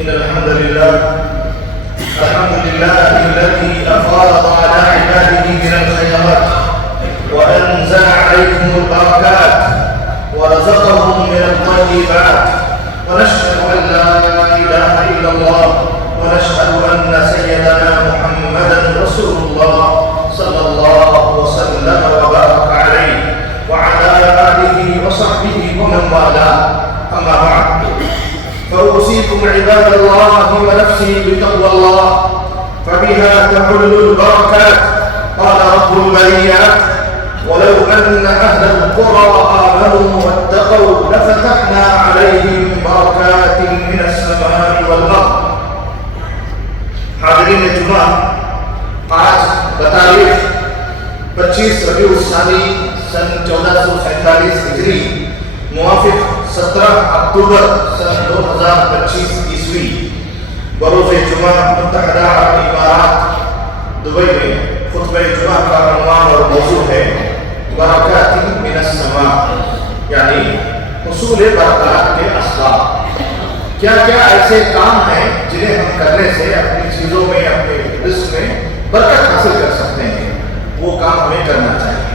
إن الحمد لله الذي أفاض على عباده من الخيرات وأنزل عليهم البركات ورزقهم من الطيبات، ونشهد أن لا إله إلا الله، ونشهد أن سيدنا محمدا رسول الله صلى الله وسلم وبارك عليه وعلى آله وصحبه ومن والاه. أما بعد، فأوصيكم عباد الله ونفسي بتقوى الله، فبها تحل البركات. قال رب البريات: ولو أن أهل القرى آمنوا واتقوا لفتحنا عليهم بركات من السماء والأرض. حاضرین جمعہ، آج بتاریخ 25 ربیع الثانی سن 1447 ہجری موافق 17 اکتوبر سن 2025 عیسوی بروز جمعہ متحدہ عرب امارات دبئی میں خطبہ جمعہ کا عنوان اور موضوع ہے برکات من السماء، یعنی حصول برکات کے اسباب۔ کیا کیا ایسے کام ہیں جنہیں ہم کرنے سے اپنی چیزوں میں، اپنے رزق میں برکت حاصل کر سکتے ہیں، وہ کام ہمیں کرنا چاہیے۔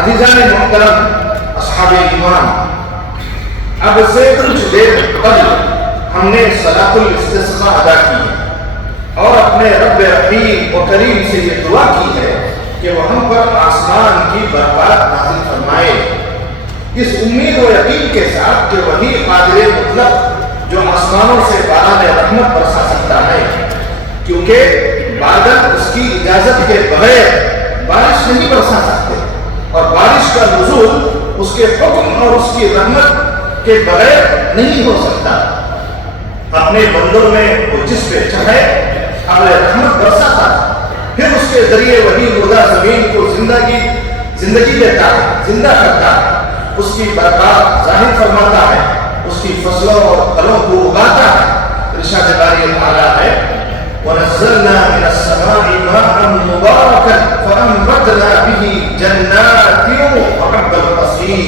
عزیزان محترم، اصحاب ایمان، اب سے کچھ دیر قبل ہم نے صلاۃ الاستسقاء ادا کی ہے اور اپنے رب رحیم و کریم سے یہ دعا کی ہے کہ وہ ہم پر آسمان کی برکات نازل فرمائے، اس امید و یقین کے ساتھ کہ وہی قادر مطلق جو آسمانوں سے باران رحمت برسا سکتا ہے، کیونکہ بادل اس کی اجازت کے بغیر بارش نہیں برسا سکتے، اور بارش کا نزول اس کے حکم اور اس کی رحمت کے بغیر نہیں ہو سکتا۔ اپنے بندوں میں وہ جس پہ چاہے اپنے رحمت برساتا ہے، پھر اس کے ذریعے وہی مردہ زمین کو زندگی دیتا ہے، زندہ کرتا ہے، اس کی برکات ظاہر فرماتا ہے، اس کی فصلوں اور پھلوں کو اگاتا ہے۔ ارشاد باری تعالیٰ ہے: وَنَزَّلْنَا مِنَ السَّمَاءِ مَاءً مُبَارَكًا فَأَنبَتْنَا بِهِ جَنَّاتٍ وَحَبَّ الْحَصِيدِ،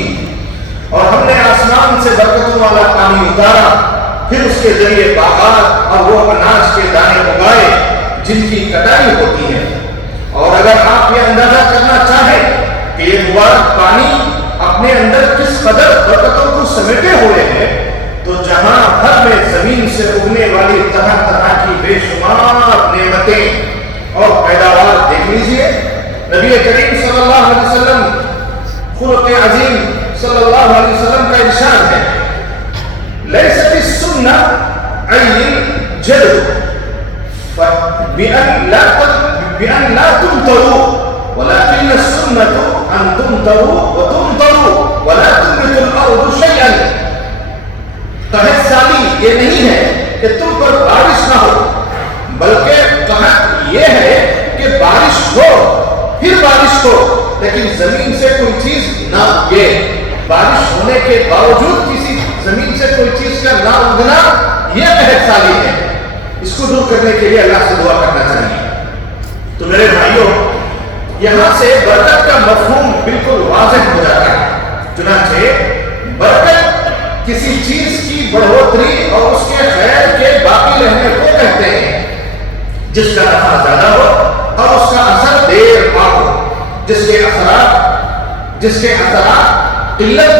اور ہم نے آسمان سے برکتوں والا پانی اتارا، پھر اس کے ذریعے باغات اور وہ اناج کے دانے اگائے جن کی کٹائی ہوتی ہے۔ اور اگر آپ یہ اندازہ کرنا چاہیں کہ یہ مبارک پانی اپنے اندر کس قدر برکتوں کو سمیٹے ہوئے ہیں، تو جہاں بھر میں زمین سے اگنے والی طرح طرح کی بے شمار نعمتیں اور پیداوار دیکھ لیجئے۔ نبی کریم صلی اللہ علیہ وسلم، خلق عظیم صلی اللہ علیہ وسلم کا ارشاد ہے: لیست السنہ ای الجد بأن لا تمطروا ولكن السنة أن تمطروا وتمطروا ولا تنبت الأرض شيئا۔ قحط سالی یہ نہیں ہے کہ تم پر بارش نہ ہو، بلکہ قحط یہ ہے کہ بارش ہو، پھر بارش ہو، لیکن زمین سے کوئی چیز نہ اگے۔ بارش ہونے کے باوجود کسی زمین سے کوئی چیز کا نہ اگنا، یہ قحط سالی ہے۔ اس کو دور کرنے کے لیے اللہ سے دعا کرنا چاہیے۔ تو میرے بھائیوں، یہاں سے برکت کا مفہوم بالکل واضح ہو جاتا ہے۔ چنانچہ برکت کسی چیز کی بڑھوتری اور اس کے خیر کے باقی رہنے کو کہتے ہیں، جس کا نفع زیادہ ہو اور اس کا اثر دیر پا ہو، جس کے اثرات قلت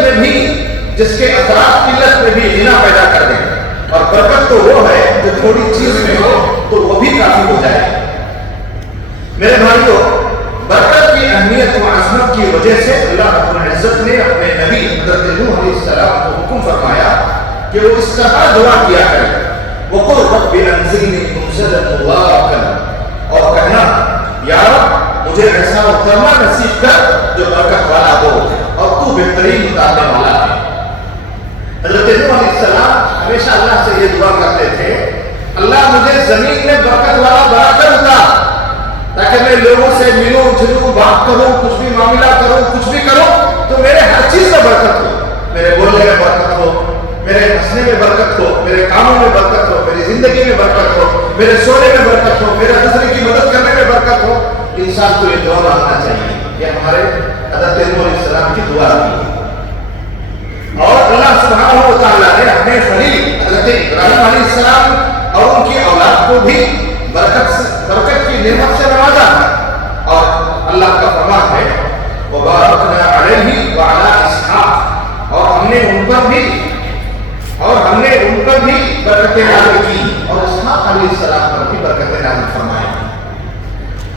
میں بھی غنا پیدا کر دیں۔ اور برکت تو وہ ہے جو تھوڑی چیز میں ہو تو وہ بھی کافی ہو جائے۔ میرے بھائیوں، برکت کی اہمیت و عظمت کی وجہ سے اللہ رب العزت نے اپنے نبی حضرت نوح علیہ السلام کو حکم فرمایا کہ وہ اس طرح دعا کیا کرے: وَقُلْ رَبِّ أَنزِلْنِي مُنزَلًا مُبَارَكًا، اور کہنا: یا رب مجھے ایسا اترنا نصیب کر جو برکت والا ہو اور تو بہترین اتارنے والا ہے۔ حضرت نوح علیہ السلام ہمیشہ اللہ سے یہ دعا کرتے تھے: اللہ مجھے زمین میں برکت والا بنا کر اتار، تاکہ میں لوگوں سے ملوں جلوں، بات کروں، کچھ بھی معاملہ کروں، کچھ بھی کروں تو میرے ہر چیز میں برکت ہو، میرے بولنے میں برکت ہو، میرے ہنسنے میں برکت ہو، میرے کاموں میں برکت ہو، میری زندگی میں برکت ہو، میرے سونے میں برکت ہو، میرے دوسرے کی مدد کرنے میں برکت ہو۔ انسان کو یہ دعا مانگنا چاہیے۔ یہ ہمارے حضرت نوح علیہ السلام کی دعا تھی، اور اللہ سبحانہ و تعالیٰ نے اپنے خلیل حضرت ابراہیم علیہ السلام اور ان کی اولاد کو بھی برکت کی نعمت سے نوازا اور اللہ کا فرمان ہے وبارکنا علیہ وعلی اسحاق اور ہم نے ان پر بھی برکتیں نازل کی اور اسحاق علیہ السلام پر بھی برکتیں نازل فرمائی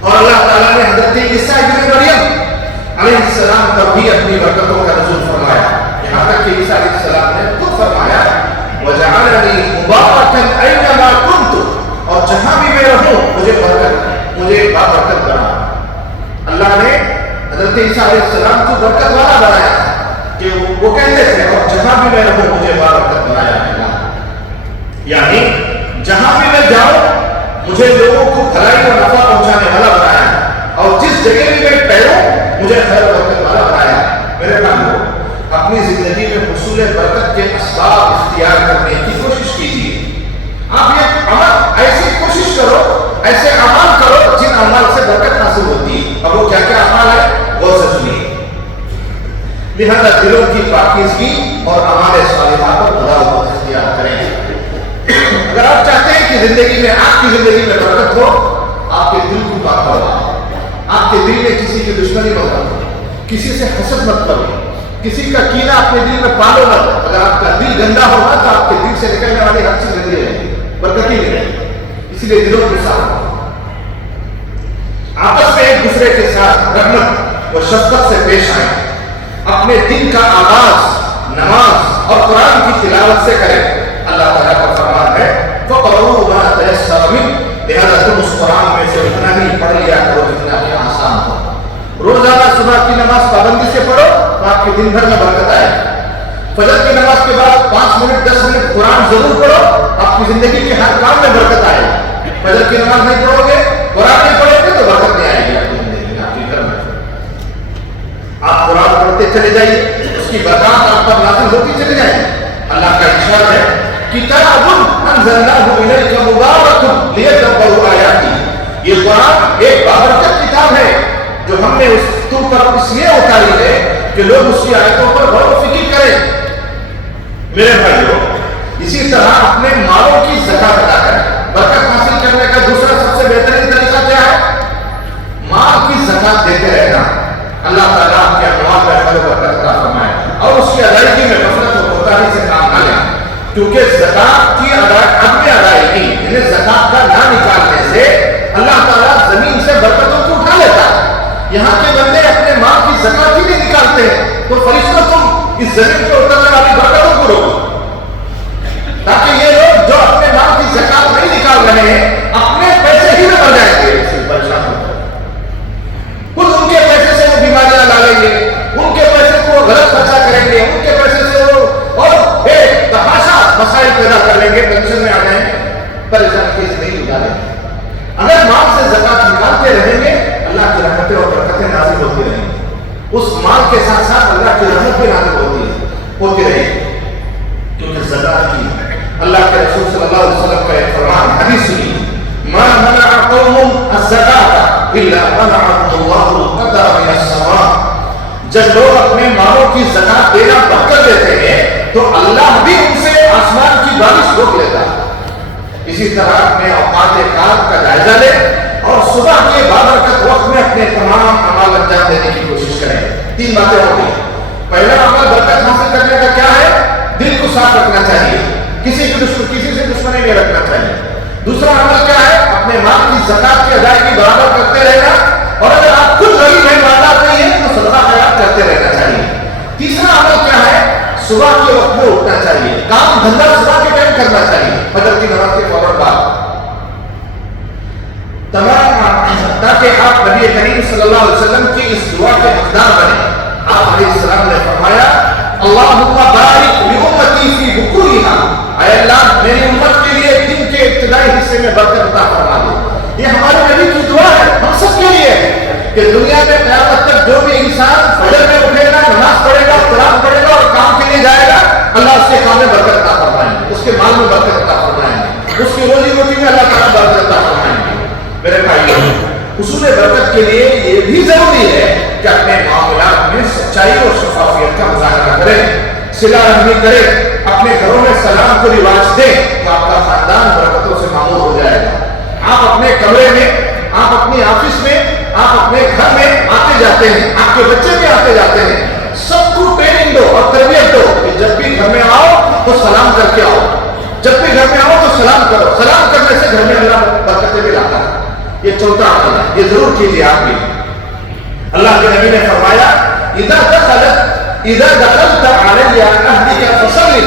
اور اللہ تعالیٰ نے حضرت عیسیٰ ابن مریم علیہ السلام پر بھی اپنی برکتوں کا نزول فرمایا یہاں تک کہ عیسیٰ علیہ السلام نے خود فرمایا وَجَعَلَنِي مُبَارَكًا أَيْنَمَا كُنْتُ اور جہاں بھی میں رہوں مجھے بابرکت بنا اللہ نے حضرت عیسیٰ علیہ السلام کو برکت والا بنایا کہ وہ کہتے تھے اور جہاں بھی میں رہوں مجھے بابرکت بنایا ہے یعنی جہاں بھی میں جاؤں مجھے لوگوں کو بھلائی اور نفع پہنچانے والا بنایا اور جس جگہ بھی میں ٹھہروں مجھے خیر و برکت والا بنایا میرے بھائیو اپنی زندگی میں حصول برکت کے اسباب اختیار کرنے کی کوشش کیجیے آپ یہ عمل ایسی کوشش کرو ایسے عمل کرو جن عمل سے برکت حاصل ہوتی ہے اب وہ کیا کیا عمل ہے غور سے سنیے لہذا دلوں کی پاکیزگی اور اعمال صالحہ پر مداومت اختیار کریں اگر آپ چاہتے ہیں کہ زندگی میں آپ کی زندگی میں برکت ہو آپ کے دل کو پاک کرو آپ کے دل میں کسی کی دشمنی مت کرو کسی سے حسد مت کرو کسی کا کینہ اپنے دل میں پالو مت اگر آپ کا دل گندا ہوگا تو آپ کے دل سے نکلنے والی ہر چیز گندی رہے گی برکت ہی نہیں رہے گی اسی لیے دلوں کے ساتھ آپس میں ایک دوسرے کے ساتھ رحمت و شفقت سے پیش آئیں اپنے دن کا آغاز نماز اور قرآن کی تلاوت سے کریں اللہ تعالیٰ کا فرمان ہے فَقَرُوا مَا تَيَسَّرَ مِنْهُ لہذا تم اس قرآن میں سے اتنا ہی پڑھ لیا کرو جتنا کہ آسان ہو روزانہ صبح کی نماز پابندی سے پڑھو تو آپ کے دن بھر میں برکت آئے فجر کی نماز کے بعد 5 منٹ 10 منٹ قرآن ضرور پڑھو آپ کی زندگی کے ہر کام میں برکت آئے فجر کی نماز نہیں پڑھو گے قرآن نہیں پڑھو گے تو برکت نہیں آئے گی آپ کی زندگی میں آپ کے گھر میں آپ قرآن پڑھتے چلے جائیے اس کی برکات آپ پر نازل ہوتی چلی جائے اللہ کا ارشاد ہے کتاب انزلناہ الیک مبارک لیدبروا آیاتہ یہ قرآن ایک بابرکت کتاب ہے جو ہم نے اس تم پر اس لیے اتاری ہے کہ لوگ اس کی آیتوں پر غور و فکر کریں میرے بھائیو اسی طرح اپنے مالوں کی زکات ادا کریں برکت حاصل کرنے کا دوسرا سب سے بہترین طریقہ کیا ہے مال کی زکات دیتے رہنا اللہ تعالیٰ آپ کے اموال میں خیر و برکت عطا فرمائے اور اس کی ادائیگی میں غفلت و کوتاہی سے کام نہ لیں کیونکہ زکات کی عدم ادائیگی یعنی زکات کا نہ نکالنے سے اللہ تعالیٰ زمین سے برکتوں کو اٹھا لیتا ہے یہاں کے بندے اپنے مال کی زکات ہی نہیں نکالتے ہیں تو فرشتوں تم اس زمین پر اترنے والی برکتوں کو روکو تاکہ یہ لوگ جو اپنے مال کی زکات نہیں نکال رہے ہیں اپنے پیسے ہی میں مر جائیں گے پریشان ہو خود ان کے پیسے سے وہ بیماریاں لا لیں گے ان کے پیسے کو وہ غلط خرچہ کریں گے ان کے پیسے سے وہ اور ایک تحاشا مسائل پیدا کر لیں گے ٹینشن میں آ جائیں گے پریشان کی زندگی گزاریں گے اگر مال سے زکات نکالتے رہیں گے اللہ کی رحمتیں اور برکتیں نازل ہوتی رہیں گی اس مال کے ساتھ ساتھ اللہ کی رحمت بھی نازل ہوتی رہے گی کیونکہ زکات کی اللہ کے رسول صلی اللہ علیہ وسلم کا ایک فرمان حدیث سنی ما منع قوم الزکاة الا منعهم الله القدر من السماء جب لوگ اپنے مالوں کی زکات دینا بند کر دیتے ہیں تو اللہ بھی ان سے آسمان کی بارش روک لیتا ہے اسی طرح اپنے اوقات کار کا جائزہ لیں اور صبح کے بابرکت وقت میں اپنے تمام اعمال انجام دینے کی کوشش کریں 3 باتیں ہوگی پہلا عمل برکت حاصل کرنے کا کیا ہے دل کو صاف رکھنا چاہیے کسی سے دشمنی نہیں رکھنا چاہیے دوسرا عمل کیا ہے اپنے مال کی زکات کی ادائیگی برابر کرتے رہنا اور اگر آپ خود غریب ہیں مالدار نہیں ہیں تو صدقہ خیرات کرتے رہنا چاہیے تیسرا عمل کیا ہے صبح کے وقت میں اٹھنا چاہیے کام دھندا صبح کے ٹائم کرنا چاہیے فجر کی نماز کے فوراً بعد تمام تاکہ آپ نبی کریم صلی اللہ علیہ وسلم کی اس دعا کے حقدار بنیں آپ علیہ السلام نے فرمایا اللہم بارک لامتی فی بکورها اے اللہ میری امت کے لیے دن کے ابتدائی حصے میں برکت عطا فرما دے یہ ہمارے نبی کی دعا ہے ہم سب کے لیے کہ دنیا میں قیامت تک جو بھی انسان فجر میں اٹھے گا نماز پڑھے گا قرآن پڑھے گا اور کام کے لیے جائے گا اللہ اس کے کام میں برکت عطا فرمائیں گے اس کے مال میں برکت عطا فرمائیں گے اس کی روزی روٹی میں اللہ تعالیٰ برکت عطا فرمائیں گے میرے بھائیوں حصول برکت کے لیے یہ بھی ضروری ہے کہ اپنے معاملات میں سچائی اور شفافیت کا مظاہرہ کریں صلہ رحمی کرے، اپنے گھروں میں سلام کو رواج دیں تو آپ کا خاندان برکتوں سے معمور ہو جائے گا۔ آپ اپنے کمرے میں، آپ اپنی آفس میں، آپ اپنے گھر میں آتے جاتے ہیں، آپ کے بچے بھی آتے جاتے ہیں، سب کو ٹریننگ دو اور تربیت دو کہ جب بھی گھر میں آؤ تو سلام کر کے آؤ، جب بھی گھر میں آؤ تو سلام کرو، سلام کرنے سے گھر میں اللہ برکتیں بھی لاتا ہے۔ یہ چوتھا عمل ہے، یہ ضرور کیجیے آپ بھی۔ اللہ کے نبی نے فرمایا اذا دخلت علی اہلک فسلم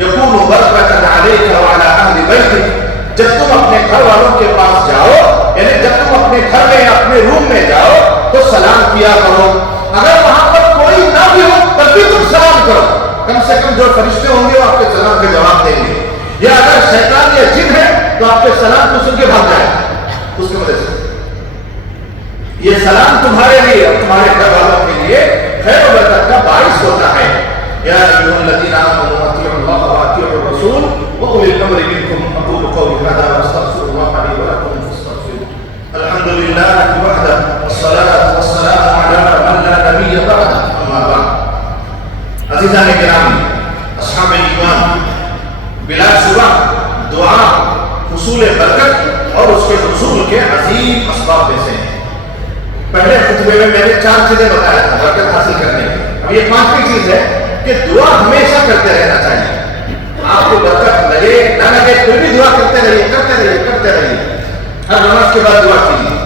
یکون برکۃ علیک وعلی اہل بیتک۔ جب تم اپنے گھر والوں کے پاس جاؤ، یعنی جب تم اپنے گھر میں اپنے روم میں جاؤ تو سلام کیا کرو، اگر وہاں پر کوئی نہ بھی ہو تب بھی تم سلام کرو، کم سے کم جو فرشتے ہوں گے وہ آپ کے سلام کے جواب دیں گے، یا اگر شیطان یا جن ہے تو آپ کے سلام کو سن کے بھاگ جائے اس کی وجہ سے۔ یہ سلام تمہارے لیے اور تمہارے گھر والوں کے لیے خیر و برکت کا باعث ہوتا ہے۔ یا ایھا الذین آمنوا اطیعوا اللہ واطیعوا الرسول واولی الامر منکم، اقول قولی ھذا واستغفر اللہ لی ولکم فاستغفروہ۔ الحمد للہ وحدہ والصلاۃ والسلام علی من لا نبی بعدہ، اما بعد۔ عزیزان کرام، اصحاب ایمان، بلا شبہ دعا حصول برکت اور اس کے حصول کے عظیم اسباب میں سے ہیں۔ پہلے خطبے میں نے 4 چیزیں بتایا تھا برکت حاصل کرنے کی، اب یہ 5ویں چیز ہے کہ دعا ہمیشہ کرتے رہنا چاہیے۔ آپ کو برکت لگے نہ لگے پھر بھی دعا کرتے رہیے، کرتے رہیے، کرتے رہیے۔ ہر نماز کے بعد دعا کیجیے۔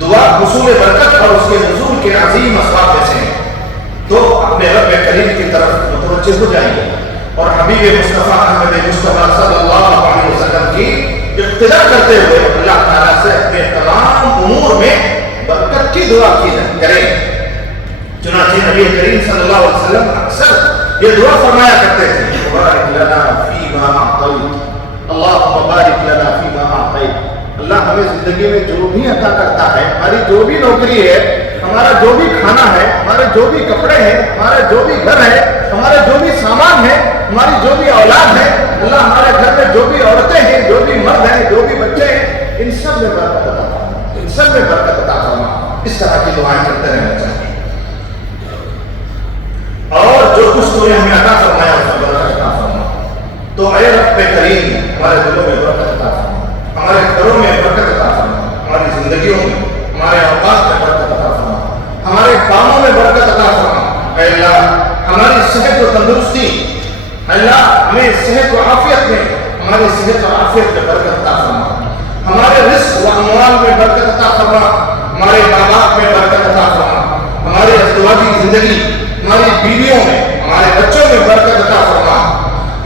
دعا حصول برکت اور اس کے حصول کے عظیم اسباب میں سے ہیں، تو اپنے رب کریم کی طرف متوجہ ہو جائیے اور حبیب مصطفیٰ احمد مصطفیٰ صلی اللہ علیہ وسلم کی اقتدا کرتے ہوئے اللہ تعالیٰ سے اپنے تمام امور میں برکت کی دعا کی کریں۔ چنانچہ نبی کریم صلی اللہ علیہ وسلم اکثر یہ دعا فرمایا کرتے تھے، بارک لنا فیما اعطیت، اللہم بارک لنا فیما اعطیت۔ اللہ ہمیں زندگی میں جو بھی عطا کرتا ہے، ہماری جو بھی نوکری ہے، ہمارا جو بھی کھانا ہے، ہمارے جو بھی کپڑے ہیں، ہمارا جو بھی گھر ہے، ہمارا جو بھی سامان ہے، ہماری جو بھی اولاد ہے، اللہ ہمارے گھر میں جو بھی عورتیں ہیں، جو بھی مرد ہیں، جو بھی بچے ہیں، ان سب میں برکت عطا فرما، ان سب میں برکت عطا فرما۔ اس طرح کی دعائیں کرتے رہنا چاہیے، اور جو کچھ تو نے ہمیں عطا فرمایا اس میں برکت عطا فرما۔ تو اے رب کریم، ہمارے دلوں میں برکت عطا فرما، ہمارے گھروں میں برکت عطا فرما، ہماری زندگیوں میں، ہمارے اوقات میں برکت عطا فرما، ہمارے کاموں میں برکت عطا فرما۔ اے اللہ ہماری صحت و تندرستی، اللہ ہمیں صحت و عافیت میں، ہماری صحت و عافیت میں برکت عطا فرما، ہمارے رزق و اموال میں برکت عطا فرما، ہمارے ماں باپ میں برکت عطا فرما، ہماری ازدواجی زندگی، ہماری بیویوں میں، ہمارے بچوں میں برکت عطا فرما،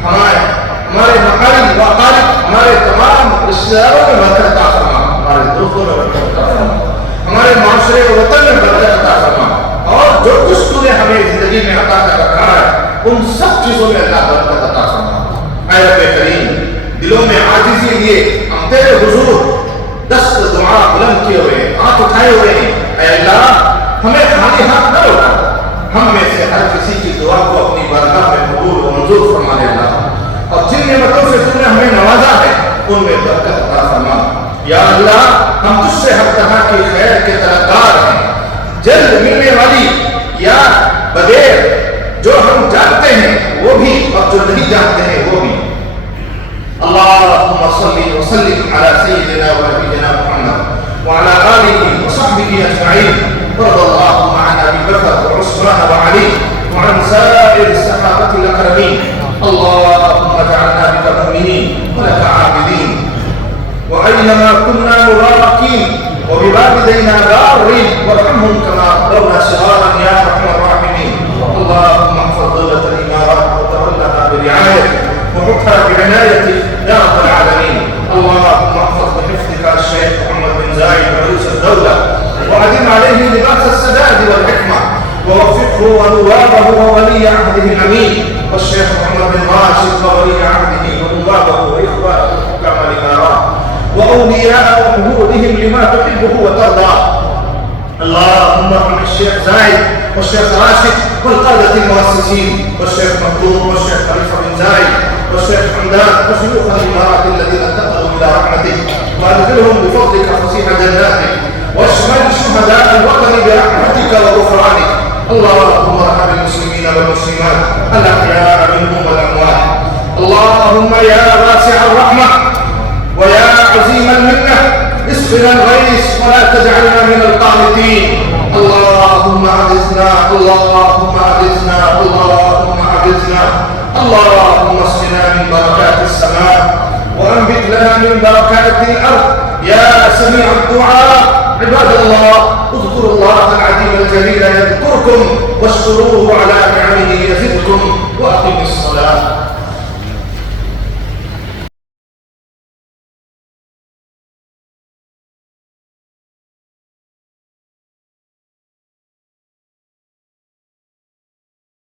ہمارے مقارب و اقارب، ہمارے تمام رشتہ داروں میں برکت عطا فرما، ہمارے دوستوں میں برکت عطا فرما، ہمارے معاشرے و وطن میں برکت عطا فرما، اور جو کچھ تو نے ہمیں زندگی میں عطا کر رکھا ہے ان سب چیزوں میں اللہ برکت عطا فرما۔ اے رب کریم، دلوں میں عاجزی لیے ہم تیرے حضور دست دعا بلند کیے ہوئے، ہاتھ اٹھائے ہوئے ہیں۔ اے اللہ ہمیں خالی ہاتھ نہ لوٹا، ہم میں سے ہر کسی کی دعا کو اپنی بارگاہ میں قبول و منظور فرما دے اللہ، اور جن نعمتوں سے تم نے ہمیں نوازا ہے ان میں برکت عطا فرما۔ یا اللہ ہم تجھ سے ہر طرح کی خیر کے طلبگار ہیں، جلد ملنے والی یا بدیر جو ہم جانتے ہیں وہ بھی اور جو نہیں جانتے ہیں وہ بھی۔ اللهم صل وسلم على سيدنا ونبينا محمد وعلى آله وصحبه أجمعين، وارض اللهم عن أبي بكر وعثمان وعلي وعن سائر الصحابة الأكرمين، اللهم اجعلنا بك مؤمنين ولك عابدين، وأينما كنا مباركين، وبوالدينا بارين وارحمهم كما ربنا صغارا يا أرحم الراحمين، اللهم احفظ دولة الإمارات وتولها برعايتك وحفظها بعنايتك يا رب العالمين، اللهم احفظ بحفظك الشيخ محمد بن زايد رئيس الدولة، وأدم عليه لباس السداد والحكمة، ووفقه ونوابه وولي عهده الأمين، والشيخ محمد بن راشد وولي عهده ونوابه وإخوانه حكام الإمارات وأولياء عهودهم لما تحبه وترضى، اللهم ارحم الشيخ زايد والشيخ راشد والقادة المؤسسين والشيخ مخدوم والشيخ خليفة بن زايد والشيخ حمدان وشيوخ الإمارات الذين انتقلوا إلى رحمتك، وأدخلهم بفضلك فسيح جناتك، واشمل شهداء الوطن برحمتك وغفرانك، اللهم ارحم المسلمين والمسلمات الأحياء منهم والأموات. اللهم يا واسع الرحمة ويا عظيم المنة اسقنا الغيث ولا تجعلنا من القانطين. اللهم أغثنا اللهم أغثنا اللهم أغثنا. اللهم اسقنا من بركات السماء وأنبت لنا من بركات الأرض يا سميع الدعاء. عباد الله اذكروا الله العظيم الجليل يذكركم واشكروه على نعمه يزدكم وأقيموا الصلاة.